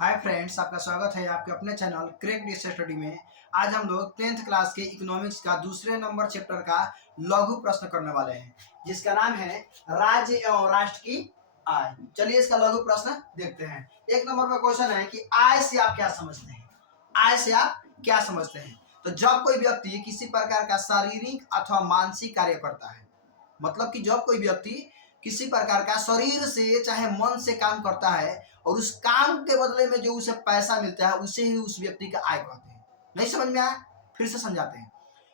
Hi friends, आपका स्वागत है आपके अपने चैनल क्रैक डिश स्टडी में। आज हम लोग 10th क्लास के इकोनॉमिक्स का दूसरे नंबर चैप्टर का लघु प्रश्न करने वाले हैं, जिसका नाम है राज्य एवं राष्ट्र की आय। चलिए इसका लघु प्रश्न देखते हैं। एक नंबर पर क्वेश्चन है कि आय से आप क्या समझते हैं। आय से आप क्या समझते हैं? तो जब कोई व्यक्ति किसी प्रकार का शारीरिक अथवा मानसिक कार्य करता है, मतलब कि जब कोई व्यक्ति किसी प्रकार का शरीर से चाहे मन से काम करता है और उस काम के बदले में जो उसे पैसा मिलता है उसे ही उस व्यक्ति का आय कहते हैं। नहीं समझ में आया? फिर से समझाते हैं।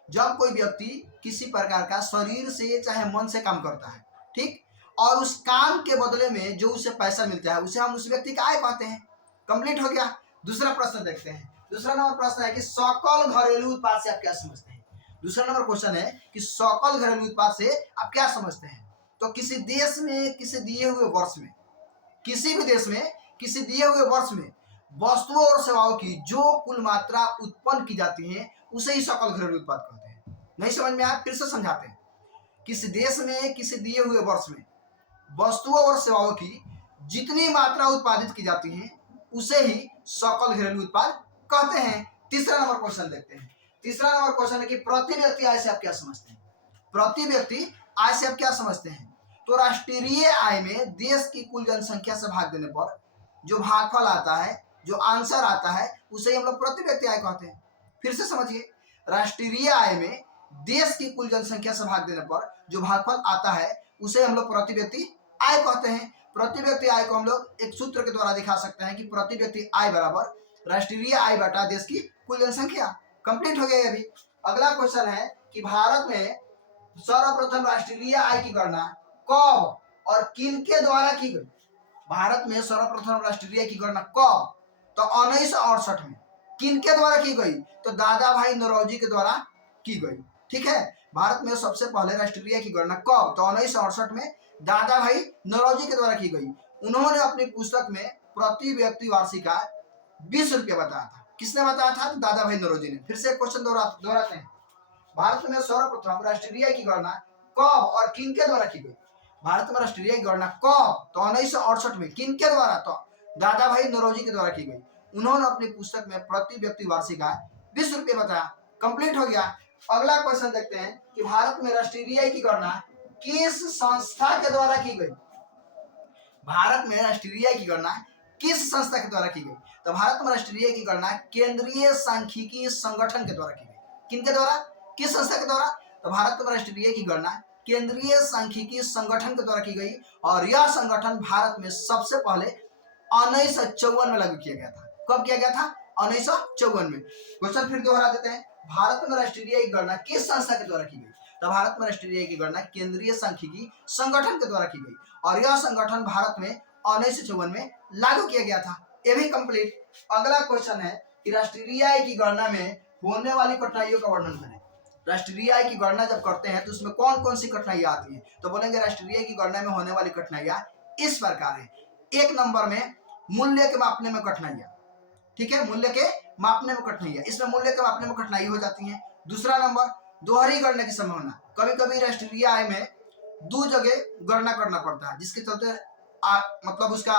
जब कोई व्यक्ति किसी प्रकार का शरीर से चाहे मन से काम करता है, ठीक, और उस काम के बदले में जो उसे पैसा मिलता है उसे हम उस व्यक्ति का आय कहते हैं। कंप्लीट हो गया। दूसरा प्रश्न देखते हैं। दूसरा नंबर प्रश्न है कि सकल घरेलू उत्पाद से आप क्या समझते हैं। दूसरा नंबर क्वेश्चन है कि सकल घरेलू उत्पाद से आप क्या समझते हैं। तो किसी देश में किसी दिए हुए वर्ष में, किसी भी देश में किसी दिए हुए वर्ष में वस्तुओं और सेवाओं की जो कुल मात्रा उत्पन्न की जाती है उसे ही सकल घरेलू उत्पाद कहते हैं। नहीं समझ में आया? फिर से समझाते हैं। किसी देश में किसी दिए हुए वर्ष में वस्तुओं और सेवाओं की जितनी मात्रा उत्पादित की जाती है उसे ही सकल घरेलू उत्पाद कहते हैं। तीसरा नंबर क्वेश्चन देखते हैं। तीसरा नंबर क्वेश्चन है कि प्रति व्यक्ति आय से आप क्या समझते हैं। प्रति व्यक्ति आय से आप क्या समझते हैं। तो राष्ट्रीय आय में देश की कुल जनसंख्या से भाग देने पर जो भागफल आता है, जो आंसर आता है, उसे हम लोग प्रति व्यक्ति आय कहते हैं। फिर से समझिए, राष्ट्रीय आय में देश की कुल जनसंख्या से भाग देने पर जो भागफल आता है उसे हम लोग प्रति व्यक्ति आय कहते हैं। प्रति व्यक्ति आय को हम लोग एक सूत्र के द्वारा दिखा सकते हैं कि प्रति व्यक्ति आय बराबर राष्ट्रीय आय बटा देश की कुल जनसंख्या। कंप्लीट हो गया। अभी अगला क्वेश्चन है कि भारत में सर्वप्रथम राष्ट्रीय आय की गणना कब और किन के द्वारा की गई। भारत में सर्वप्रथम राष्ट्रीय आय की गणना कब? तो 1968 में। किन के द्वारा की गई? तो दादा भाई नौरोजी के द्वारा की गई। ठीक है, भारत में सबसे पहले राष्ट्रीय आय की गणना कब? तो 1968 में दादा भाई नौरोजी के द्वारा की गई। उन्होंने अपनी पुस्तक में प्रति व्यक्ति वार्षिक आय 20 रुपये बताया था। किसने बताया था? तो दादा भाई नौरोजी ने। फिर से क्वेश्चन दोहराते हैं। भारत में सर्वप्रथम राष्ट्रीय आय की गणना कब और किन के द्वारा की गई। भारत में राष्ट्रीय आय की गणना कब? तो 1968 में। किन के द्वारा? तो दादा भाई नौरोजी के द्वारा की गई। उन्होंने अपनी पुस्तक में प्रति व्यक्ति वार्षिक आय 20 रुपये बताया। कंप्लीट हो गया। अगला क्वेश्चन देखते हैं कि भारत में राष्ट्रीय आय की गणना किस संस्था के द्वारा की गई। भारत में राष्ट्रीय आय की गणना किस संस्था के द्वारा की गई। तो भारत में राष्ट्रीय आय की गणना केंद्रीय सांख्यिकी संगठन के द्वारा की गई। किन के द्वारा? किस संस्था के द्वारा? तो भारत में राष्ट्रीय आय की गणना केंद्रीय सांख्यिकी संगठन के द्वारा की गई और यह संगठन भारत में सबसे पहले 1954 में लागू किया गया था। कब किया गया था? 1954 में। क्वेश्चन फिर दोहरा देते हैं। भारत में राष्ट्रीय आय की गणना किस संस्था के द्वारा की गई। तो भारत में राष्ट्रीय आय की गणना केंद्रीय सांख्यिकी संगठन के द्वारा की गई और यह संगठन भारत में 1954 में लागू किया गया था। ये भी कंप्लीट। अगला क्वेश्चन है कि राष्ट्रीय आय की गणना में होने वाली कठिनाइयों का वर्णन करें। राष्ट्रीय आय की गणना जब करते हैं तो उसमें कौन कौन सी कठिनाइयां आती हैं। तो बोलेंगे राष्ट्रीय आय की गणना में होने वाली कठिनाइयां इस प्रकार है। एक नंबर में मूल्य के मापने में कठिनाइयां। ठीक है, मूल्य के मापने में कठिनाइयां, इसमें मूल्य के मापने में कठिनाई हो जाती है। दूसरा नंबर, दोहरी गणना की संभावना। कभी कभी राष्ट्रीय आय में दो जगह गणना करना पड़ता है जिसके चलते मतलब उसका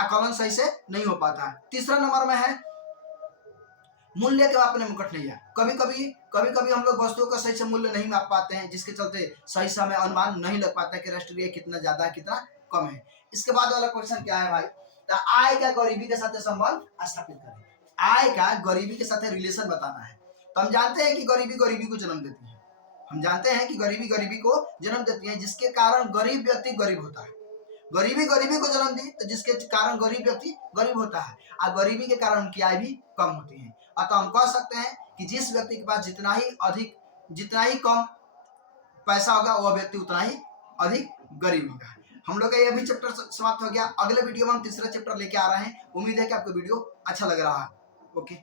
आकलन सही से नहीं हो पाता है। तीसरा नंबर में है मूल्य के मापने में कठिनाइयां। कभी कभी हम लोग वस्तुओं का सही से मूल्य नहीं माप पाते हैं जिसके चलते सही से हमें अनुमान नहीं लग पाता है कि राष्ट्रीय आय कितना ज्यादा है कितना कम है। इसके बाद वाला क्वेश्चन क्या है भाई? तो आय का गरीबी के साथ संबंध स्थापित करें। आय का गरीबी के साथ रिलेशन बताना है। तो हम जानते हैं कि गरीबी गरीबी को जन्म देती है। हम जानते हैं कि गरीबी गरीबी को जन्म देती है, जिसके कारण गरीब व्यक्ति गरीब होता है। गरीबी गरीबी को जन्म दी तो जिसके कारण गरीब व्यक्ति गरीब होता है और गरीबी के कारण उनकी आय भी कम होती है। अतः हम कह सकते हैं कि जिस व्यक्ति के पास जितना ही कम पैसा होगा वह व्यक्ति उतना ही अधिक गरीब होगा। हम लोग का यह भी चैप्टर समाप्त हो गया। अगले वीडियो में हम तीसरा चैप्टर लेके आ रहे हैं। उम्मीद है कि आपको वीडियो अच्छा लग रहा है। ओके।